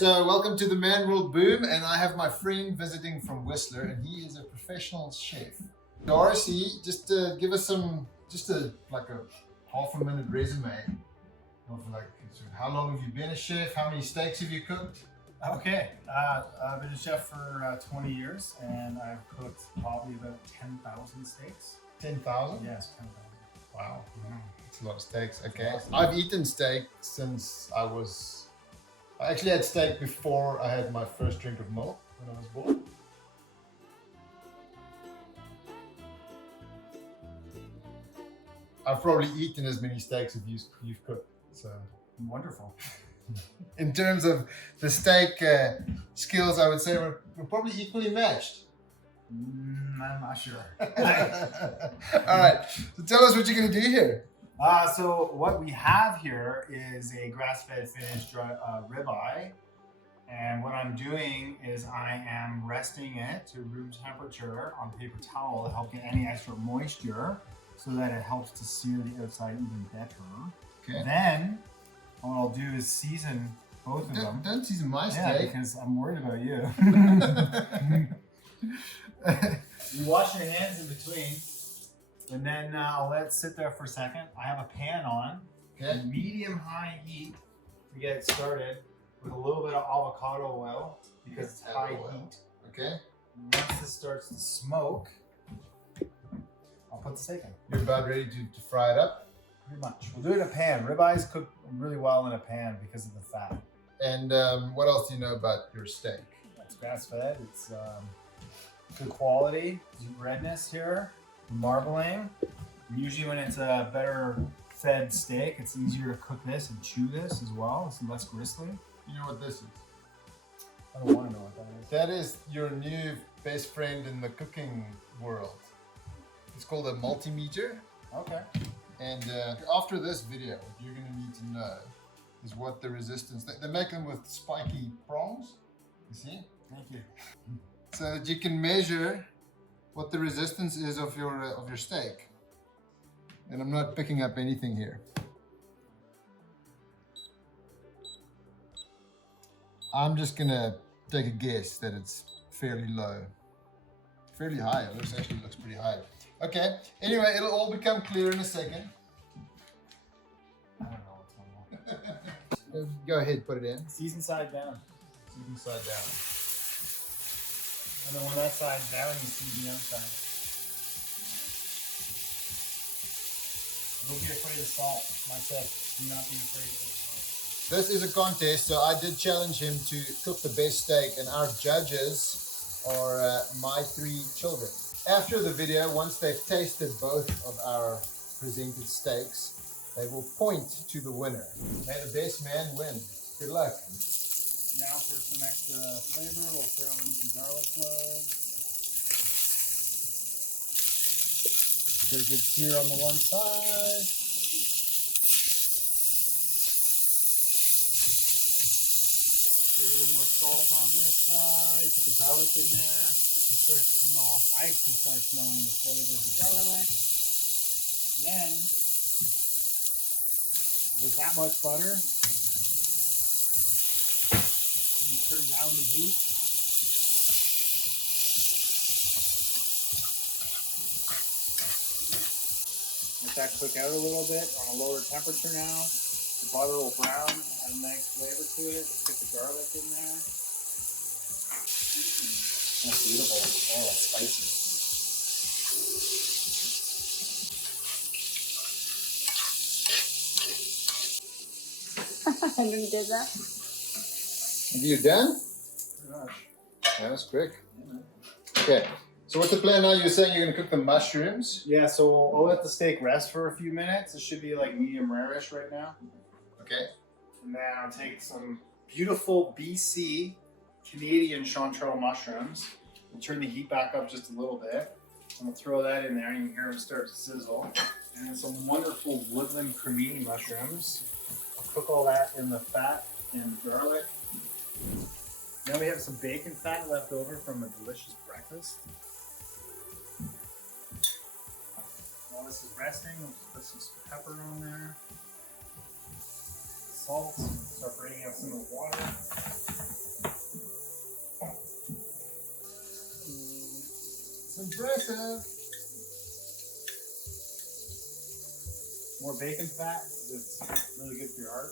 So welcome to the Man World Boom, and I have my friend visiting from Whistler, and he is a professional chef. Darcy, just give us like a half a minute resume of how long have you been a chef? How many steaks have you cooked? Okay, I've been a chef for 20 years, and I've cooked probably about 10,000 steaks. 10,000? Yes, 10,000. Wow, that's a lot of steaks. Okay, I've eaten steak since I actually had steak before I had my first drink of milk when I was born. I've probably eaten as many steaks as you've cooked. So Wonderful. in terms of the steak skills, I would say we're probably equally matched. I'm not sure. All right, so tell us what you're going to do here. So what we have here is a grass-fed finished ribeye, and what I'm doing is I am resting it to room temperature on paper towel to help get any extra moisture, so that it helps to sear the outside even better. Okay. Then what I'll do is season both of them. Don't season my steak. Yeah, because I'm worried about you. You wash your hands in between, and then I'll let it sit there for a second. I have a pan on, okay, medium-high heat to get it started, with a little bit of avocado oil because it's high heat. Okay. Once this starts to smoke, I'll put the steak in. You're about ready to fry it up? Pretty much. We'll do it in a pan. Ribeyes cook really well in a pan because of the fat. And what else do you know about your steak? It's grass-fed. It's good quality. Redness here. Marbling. Usually when it's a better fed steak, it's easier to cook this and chew this as well. It's less gristly. You know what this is? I don't want to know what that is. That is your new best friend in the cooking world. It's called a multimeter. Okay. And after this video, what you're going to need to know is what the resistance... They make them with spiky prongs, you see? Thank you. So that you can measure what the resistance is of your steak. And I'm not picking up anything here. I'm just going to take a guess that it's fairly low. Fairly high. It actually looks pretty high. Okay, anyway, it'll all become clear in a second. I don't know what's going on. Go ahead, put it in. Season side down. Season side down. And then when that side's down, you season the outside. Don't be afraid of salt. Myself, do not be afraid of salt. This is a contest, so I did challenge him to cook the best steak, and our judges are my 3 children. After the video, once they've tasted both of our presented steaks, they will point to the winner. May the best man win. Good luck. Now for some extra flavor, we'll throw in some garlic cloves. Get a good sear on the one side. A little more salt on this side. Put the garlic in there. You start to smell. I can start smelling the flavor of the garlic. Then, with that much butter, you turn down the heat. Let that cook out a little bit on a lower temperature now. The butter will brown, add a nice flavor to it. Get the garlic in there. That's beautiful. Oh, that's spicy. Henry did that. Have you done? Pretty much. Yeah, that's quick. Okay, so what's the plan now? You're saying you're going to cook the mushrooms? Yeah, so I'll let the steak rest for a few minutes. It should be like medium rare-ish right now. Okay. And then I'll take some beautiful BC Canadian chanterelle mushrooms. We'll turn the heat back up just a little bit. And we'll throw that in there, and you can hear them start to sizzle. And then some wonderful woodland cremini mushrooms. I'll cook all that in the fat and garlic. Then we have some bacon fat left over from a delicious breakfast. While this is resting, we'll just put some pepper on there. Salt, start bringing out some of the water. aggressive. More bacon fat. It's really good for your heart.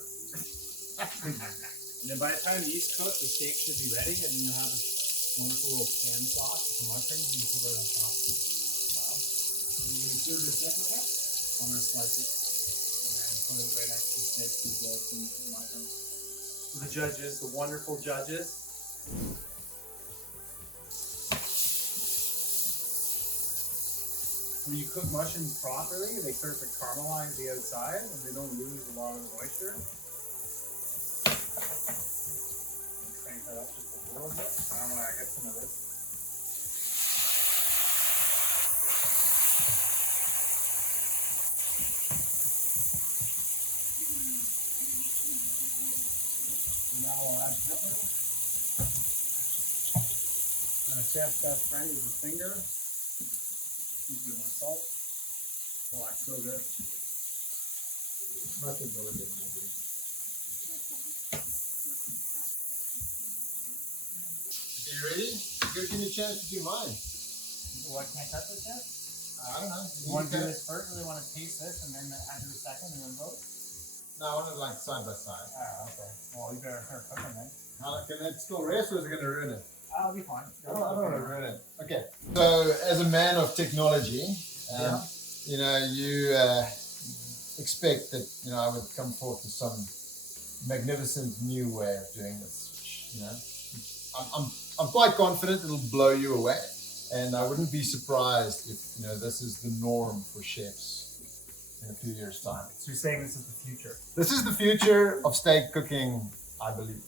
And then by the time these cook, the steak should be ready, and then you'll have this wonderful little pan sauce with some mushrooms, and you put it on top. Wow. And you're gonna serve this separately. I'm gonna slice it, and then put it right next to the steak to go some mushrooms. So the judges, the wonderful judges. When you cook mushrooms properly, they start to caramelize the outside, and they don't lose a lot of the moisture. Crank that up just a little bit. I want to get some of this. Now I'll add pepper. And a chef's best friend is the finger. Use a bit more salt. Oh, that's so good. Nothing really good. Okay, you ready? You gotta give me a chance to do mine. What, can I cut this yet? I don't know. You want to do this first, or do you want to taste this and then add your second and then vote? No, I want it like side by side. Oh, okay. Well, you better start cooking then. Can that still rest or is it gonna ruin it? I'll be fine. I don't want to ruin it. Okay. So, as a man of technology, you know, you expect that I would come forth with some magnificent new way of doing this. Which, I'm quite confident it'll blow you away, and I wouldn't be surprised if this is the norm for chefs in a few years' time. So you're saying this is the future? This is the future of steak cooking, I believe.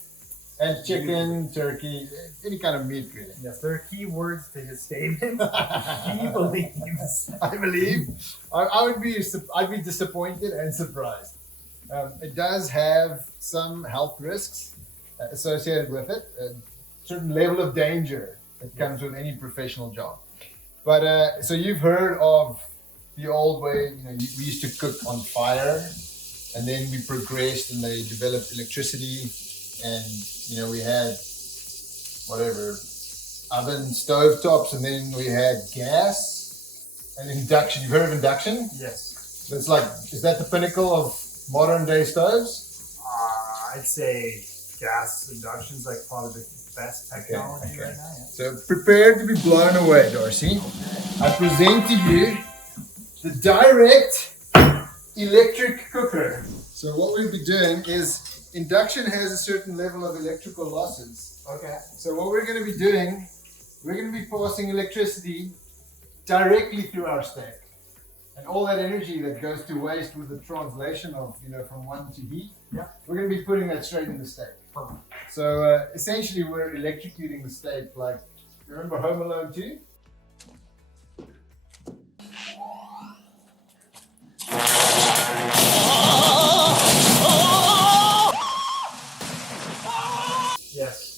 And chicken, turkey, any kind of meat, really. Yes, there are key words to his statement. He believes. I believe. I'd be disappointed and surprised. It does have some health risks associated with it, a certain level of danger that comes with any professional job. But so you've heard of the old way. We used to cook on fire, and then we progressed, and they developed electricity. And we had whatever oven, stove tops, and then we had gas and induction. You've heard of induction? Yes. So is that the pinnacle of modern day stoves? I'd say gas induction's like probably the best technology right now. Yeah. So prepare to be blown away, Darcy. I present to you the direct electric cooker. So what we'll be doing is, induction has a certain level of electrical losses. Okay. So what we're going to be doing, we're going to be passing electricity directly through our steak. And all that energy that goes to waste with the translation of, from one to heat, we're going to be putting that straight in the steak. So essentially we're electrocuting the steak like, you remember Home Alone 2?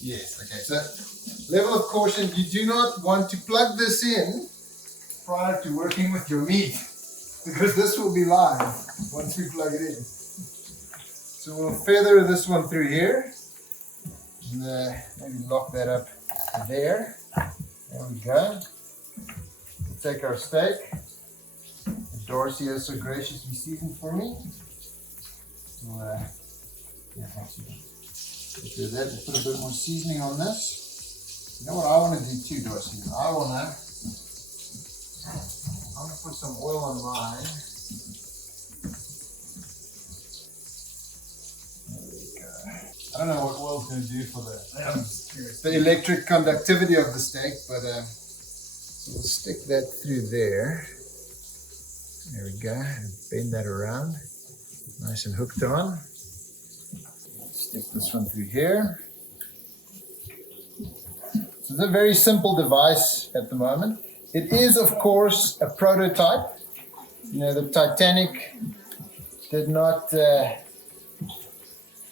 Yes, okay. So, level of caution, you do not want to plug this in prior to working with your meat, because this will be live once we plug it in. So we'll feather this one through here, and maybe lock that up there. There we go. We'll take our steak that Darcy has so graciously seasoned for me. So, thanks again. Do that. We'll put a bit more seasoning on this. You know what I want to do too, Darcy? I'm gonna put some oil on mine. There we go. I don't know what oil's going to do for the electric conductivity of the steak, but so we'll stick that through there. There we go. And bend that around, nice and hooked on. Stick this one through here. So it's a very simple device at the moment. It is, of course, a prototype. The Titanic did not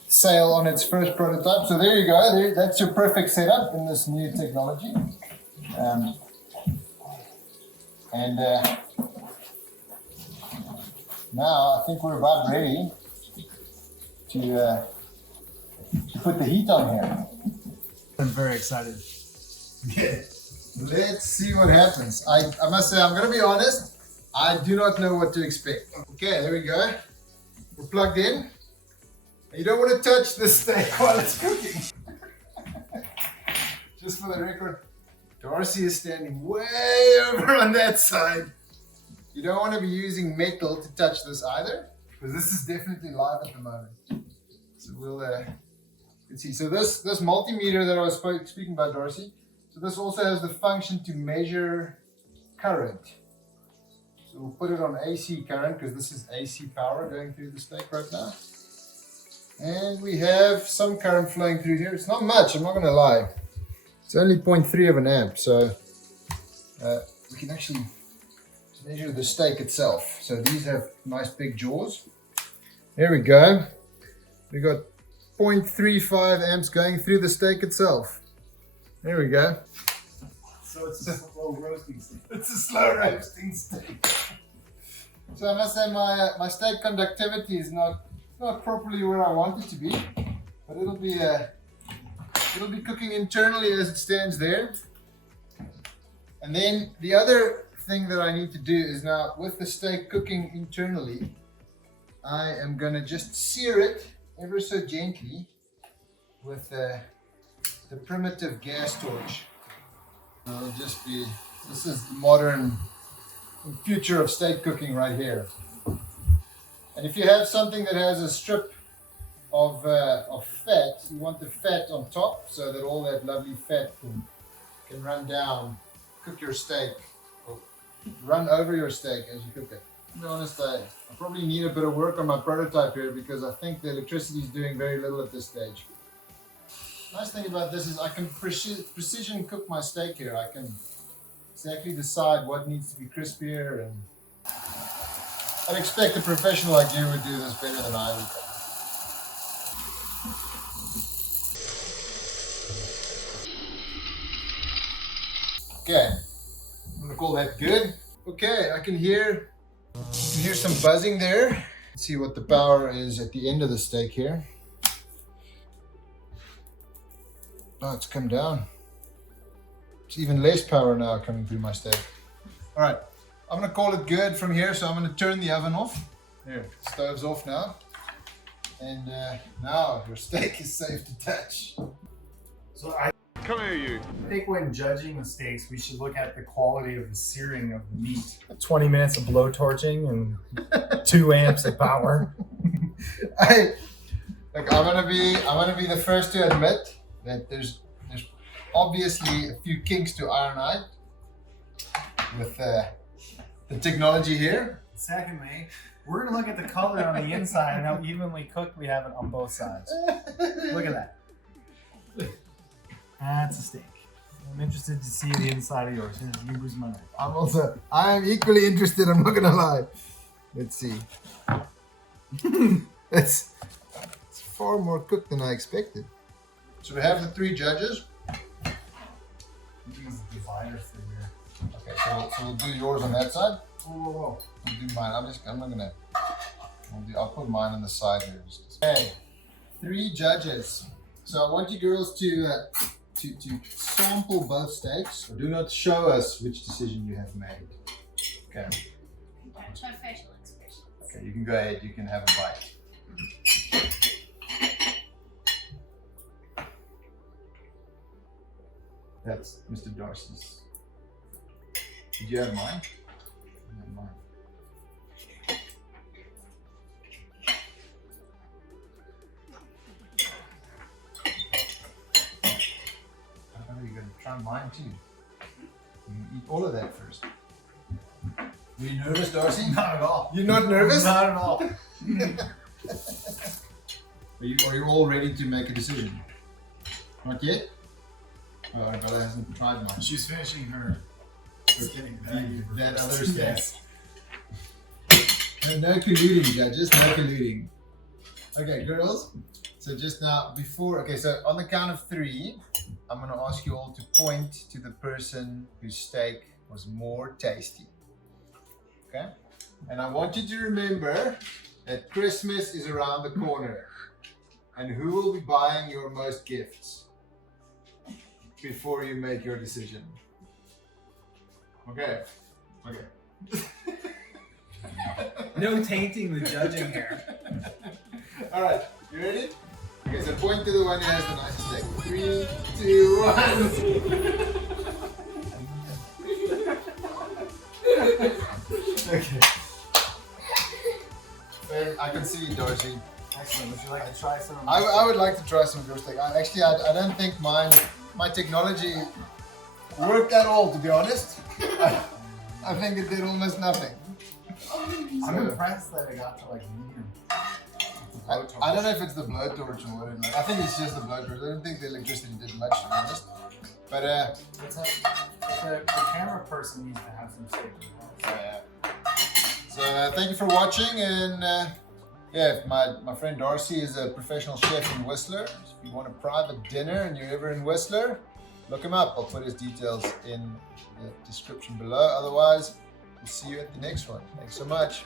sail on its first prototype. So there you go. That's your perfect setup in this new technology. Now I think we're about ready to put the heat on here. I'm very excited. Yeah. Let's see what happens. I must say, I'm going to be honest. I do not know what to expect. Okay, there we go. We're plugged in. You don't want to touch the steak while it's cooking. Just for the record, Darcy is standing way over on that side. You don't want to be using metal to touch this either, because this is definitely live at the moment. So we'll let's see. So this multimeter that I was speaking about, Darcy. So this also has the function to measure current. So we'll put it on AC current because this is AC power going through the steak right now. And we have some current flowing through here. It's not much, I'm not going to lie. It's only 0.3 of an amp, so we can actually measure the steak itself. So these have nice big jaws. There we go. We got 0.35 amps going through the steak itself. There we go. So it's a slow roasting steak. It's a slow roasting steak. So I must say my steak conductivity is not properly where I want it to be, but it'll be cooking internally as it stands there. And then the other thing that I need to do is now, with the steak cooking internally, I am going to just sear it ever so gently with the primitive gas torch. It'll just be, this is the modern future of steak cooking right here. And if you have something that has a strip of fat, you want the fat on top so that all that lovely fat can run down, cook your steak, or run over your steak as you cook it. To be honest, I probably need a bit of work on my prototype here because I think the electricity is doing very little at this stage. Nice thing about this is I can precision cook my steak here. I can exactly decide what needs to be crispier, and I'd expect a professional like you would do this better than I would. Okay, I'm gonna call that good. Okay, I can hear some buzzing there. Let's see what the power is at the end of the steak here. Oh, it's come down. It's even less power now coming through my steak. All right, I'm gonna call it good from here, so I'm gonna turn the oven off. There, the stove's off now. And now your steak is safe to touch. So I think when judging the steaks, we should look at the quality of the searing of the meat. 20 minutes of blow torching and 2 amps of power. I'm gonna be the first to admit that there's obviously a few kinks to iron out with the technology here. Secondly, we're gonna look at the color on the inside and how evenly cooked we have it on both sides. Look at that. That's a steak. I'm interested to see the inside of yours. Here, where's my knife? I'm equally interested, I'm not gonna lie. Let's see. It's far more cooked than I expected. So we have the 3 judges. Use the divider through here. Okay, so we'll do yours on that side. Whoa. We'll do mine. I'll put mine on the side here. Okay, 3 judges. So I want you girls to sample both steaks. Do not show us which decision you have made. Okay. Don't show facial expressions. Okay, you can go ahead. You can have a bite. That's Mr. Darcy's. Did you have mine? I have mine. How are you going to try mine too? You can eat all of that first. Are you nervous, Darcy? Not at all. You're not nervous? Not at all. Are you all ready to make a decision? Not yet? Oh, Bella hasn't tried mine. She's finishing her. That other step. No colluding, judges. No colluding. Okay, girls. So just now, so on the count of 3, I'm going to ask you all to point to the person whose steak was more tasty. Okay? And I want you to remember that Christmas is around the corner. And who will be buying your most gifts before you make your decision? Okay. Okay. No tainting the judging here. All right. You ready? Okay. So point to the one who has the nicest steak. 3, 2, 1. Okay. I can see Darcy. Excellent. Would you like to try some? I would like to try some of your steak. I don't think my technology worked at all, to be honest. I think it did almost nothing. I'm impressed that I got to like medium. I don't know if it's the blowtorch or what it is. I think it's just the blowtorch. I don't think the electricity did much, to be honest. But the camera person needs to have some safety. So thank you for watching, and yeah, my friend Darcy is a professional chef in Whistler. If you want a private dinner and you're ever in Whistler, look him up. I'll put his details in the description below. Otherwise, we'll see you at the next one. Thanks so much.